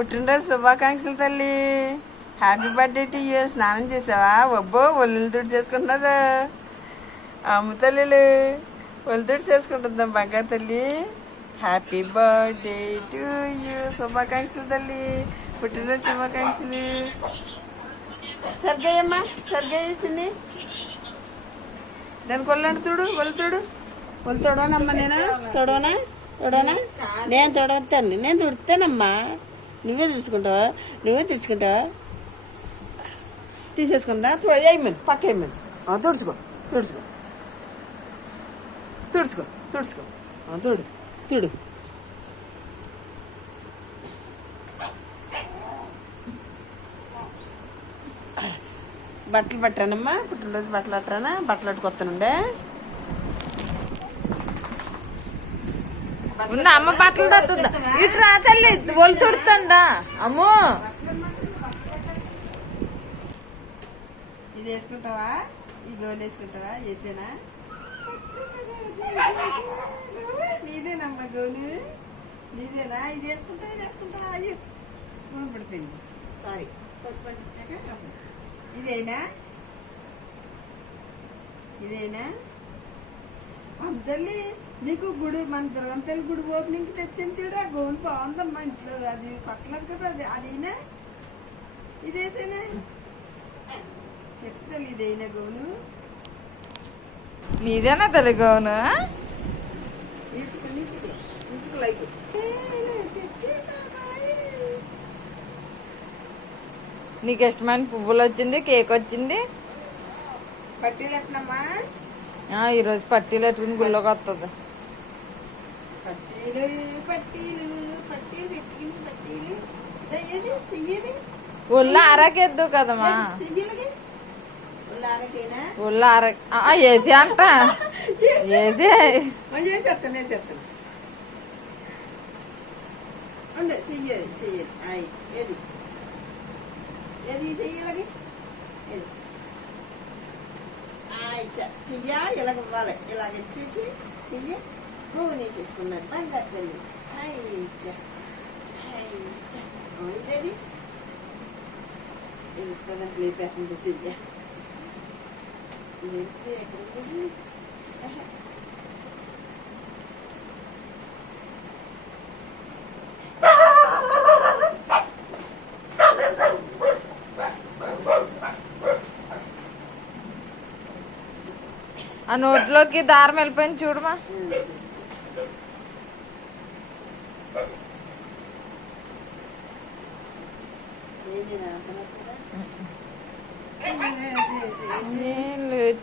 పుట్టినరోజు శుభాకాంక్షలు తల్లి. Happy birthday to you. స్నానం చేసావా? ఒబ్బో ఒళ్ళు తుడి చేసుకుంటున్నదా అమ్మ తల్లిలు? ఒళ్ళు తుడి చేసుకుంటుందాం బంగారు తల్లి. Happy birthday to you. శుభాకాంక్షలు తల్లి, పుట్టినరోజు శుభాకాంక్షలు. సరిగ్గాయమ్మా, సరిగ్గా వేసింది దానికి ఒళ్ళండి తుడు, ఒళ్ళు తుడు. ఒళ్ళు తొడవనమ్మా, నేను తొడవనా? తొడవనా? నేను తొడవతాను, నేను తుడుతానమ్మా. నువ్వే తుడుచుకుంటావా? నువ్వే తుడుచుకుంటావా? తీసేసుకుందా? వేయమని పక్క వేయమని. తుడుచుకో, తుడుచుకో, తుడుచుకో, తుడుచుకో, తుడు తుడు. బట్టలు పట్టానమ్మా, పుట్టినరోజు బట్టలు పట్టానా? బట్టలు పట్టుకొస్తానుండే ఉన్న అమ్మ బట్టలు తడుతుందా? ఇటు రా తల్లి, ఒళ్ళు తుడుతుందా అమ్మో. ఇది వేసుకుంటావా? ఈ గోలు వేసుకుంటావా? వేసేనా? నీదేనమ్మా గోలు, నీదేనా? ఇది వేసుకుంటావా? ఇది వేసుకుంటావా? అయ్యో గోలు పడిపోయింది, సారీ. పసుపు పట్టించాక ఇదేనా? ఇదేనా? అంతల్లి నీకు గుడి, మన దుర్గంతల్లి గుడి ఓపెనింగ్కి తెచ్చాను చూడు. ఆ గోలు బాగుందమ్మా, ఇంట్లో అది కొట్టలేదు కదా. అదేనా? ఇదేసేనా? చెప్తాను, ఇదేనా గోను? నీదేనా తల్లి గౌను? నిల్చుకో, నిల్చుకో, నిల్చుకో లైక్. నీకు ఇష్టమైన పువ్వులు వచ్చింది, కేక్ వచ్చింది. పట్టీలు ఎట్నమ్మా? ఈరోజు పట్టీలు ఎట్టుకుని గుళ్ళోకి వస్తుంది. పట్టీలు పట్టీలు పట్టీలు పెట్టుకుని పట్టీలు ఏది చెయ్యేది? ఒళ్ళు ఆరాకేద్దు కదమ్మా. చెయ్యలకి ఉల్లారకేనా? ఒళ్ళు వేసి అంట వేసి వేసేస్తాను, వేసేస్తాను. ఉండే చెయ్యేది, చెయ్యేది. అయి ఏది ఏది చెయ్యాలకి? ఏది చెయ్య ఇలాగ ఇవ్వాలి. ఇలాగ ఇచ్చేసి చెయ్యి పువ్వు వేసేసుకున్నది బంగారు తల్లి. ఇదేది? ఇది కదంత లేపేస్తుంది చెయ్య. ఇదేంటిది? ఎక్కడుంది? ఆ నోట్లోకి దారం వెళ్ళిపోయింది చూడమా.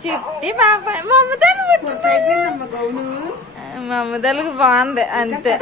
చిట్టి బాబాయ్ మమ్మదలు అయిపోయిందమ్మా గౌను. మమ్మదలకు బాగుంది అంతే.